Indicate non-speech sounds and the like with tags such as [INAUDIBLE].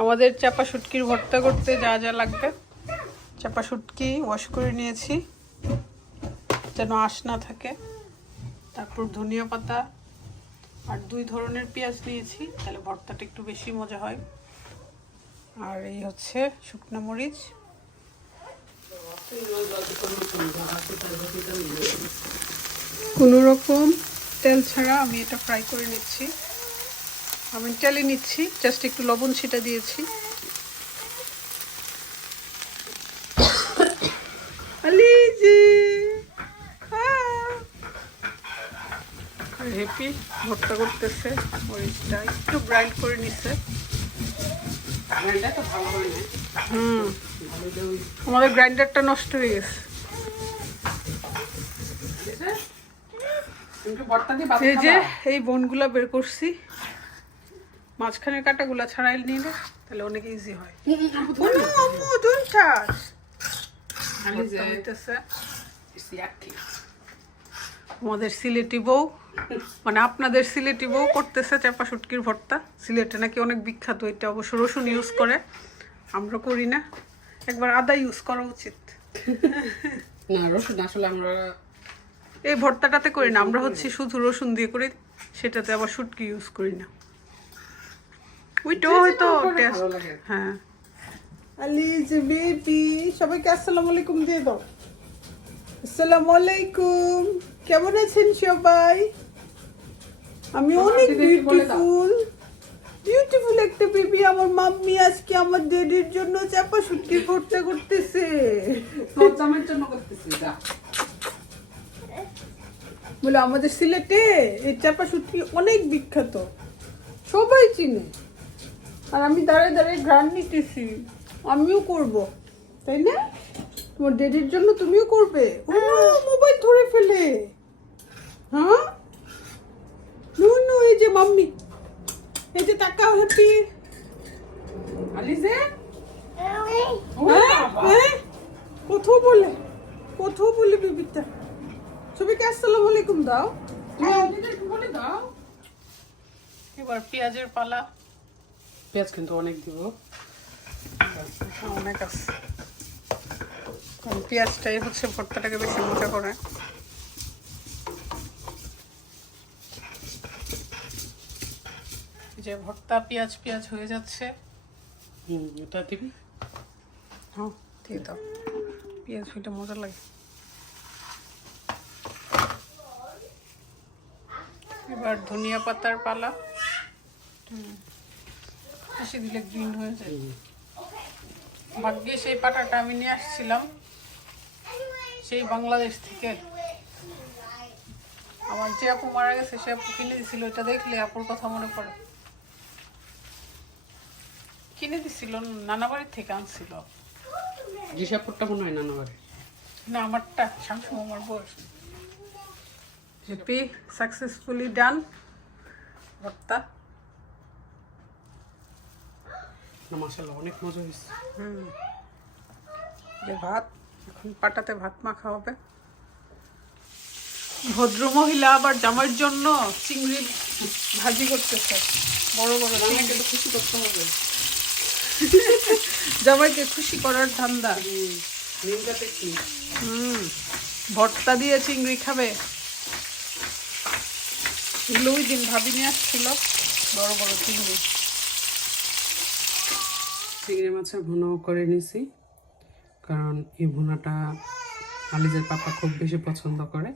আমাদের চাপা শুটকির ভর্তা করতে যা যা লাগবে। চাপা শুটকি ওয়াশ করে নিয়েছি, যেন আঁশ না থাকে। তারপর ধনিয়া পাতা আর দুই ধরনের পেঁয়াজ নিয়েছি, তাহলে ভর্তাটা একটু বেশি মজা হয়। আর এই হচ্ছে শুকনো মরিচ। কোনো রকম তেল ছাড়া আমি এটা ফ্রাই করে নিচ্ছি। আমি তেলে নিচ্ছি জাস্ট একটু লবণ ছিটা দিয়েছি। হ্যাপি ভর্তা করতেছে মরিচটা একটু গ্রাইন্ড করে নিচ্ছে হুম আমাদের গ্রাইন্ডারটা নষ্ট হয়ে গেছে। এই যে এই বনগুলা বের করছি। মাঝখানের কাটাগুলা ছাড়াই নিলে তাহলে অনেক ইজি হয়। আমাদের সিলেটি বউ মানে আপনাদের সিলেটি বউ করতেছে চাপা শুটকির ভর্তা। সিলেটে নাকি অনেক বিখ্যাত এটা অবশ্য রসুন ইউজ করে। আমরা করি না। একবার আদা ইউজ করা উচিত। না রসুন আসলে আমরা এই ভর্তাটাতে করি না। আমরা হচ্ছে শুধু রসুন দিয়ে করি সেটাতে আবার শুটকি ইউজ করি না। ওইটাও হয়তো টেস্ট ভালো হ্যাঁ। আলিজ বেবি সবাইকে আসসালামু আলাইকুম দিয়ে দাও। আসসালামু আলাইকুম। কেমন আছেন সবাই? আমি অনেক। বিউটিফুল বিউটিফুল একটা বেবি আমার মাম্মি আজকে আমার ডেডির জন্য চাপা শুটকি ভর্তা করতেছে। তোর জন্য করতেছি যা। বলে আমাদের সিলেটে এই চাপা শুটকি অনেক বিখ্যাত। সবাই চিনে। আর আমি দাঁড়ায় দাঁড়ায় ঘ্রাণ নিতেছি। আমিও করব তাই না? তোমার ডেডির জন্য তুমিও করবে। মোবাইল ধরে ফেলে। হ্যাঁ? নো নো এই যে মাম্মি। এই যে তাকাও হ্যাপি আলিজে? হ্যাঁ? কোথাও বলে? কোথাও বলে বেবিটা সবাইকে আসসালামু আলাইকুম দাও। বলে? দাও। এবার পেঁয়াজের পালা। পেঁয়াজ কিন্তু অনেক দিব। অনেক আছে। কারণ পেঁয়াজটাই হচ্ছে ভর্তাটাকে বেশি মজা করে। যে ভর্তা পেঁয়াজ পেঁয়াজ হয়ে যাচ্ছে। হুম এটা দিবি? হ্যাঁ দিয়ে দাও। পেঁয়াজ হইটা মজা লাগে। এবার ধনিয়া পাতার পালা। হুম। দিলে গ্রিন হয়ে যায়। ভাগ্যে সেই পাটাটা আমি নিয়ে আসছিলাম। সেই বাংলাদেশ থেকে। আমার যে আপু মারা গেছে সে আপু কিনে দিছিল এটা দেখলে আপুর কথা মনে পড়ে। কিনে দিছিল নানা বাড়ির থেকে আনছিল। জিসাপুরটা মনে হয় না নামারে না আমারটা শামসু আমার বয়স। হ্যাপি সাকসেসফুলি ডান ভর্তা না মাসাল্লাহ অনেক মজা হয়েছে। হুম। যে ভাত এখন পাটাতে ভাত মাখা হবে। ভদ্র মহিলা আবার জামাইয়ের জন্য চিংড়ি ভাজি করতেছে। বড় বড় চিংড়ি খুশি করতে হবে। [LAUGHS] জামাইকে খুশি করার ধান্দা। হুম ভর্তা দিয়ে চিংড়ি খাবে। এগুলো ওই দিন ভাবি নিয়ে আসছিল বড় বড় চিংড়ি। চিংড়ি মাছের ভুনো করে নিছি। কারণ এই ভুনাটা আলিজের পাপা খুব বেশি পছন্দ করে।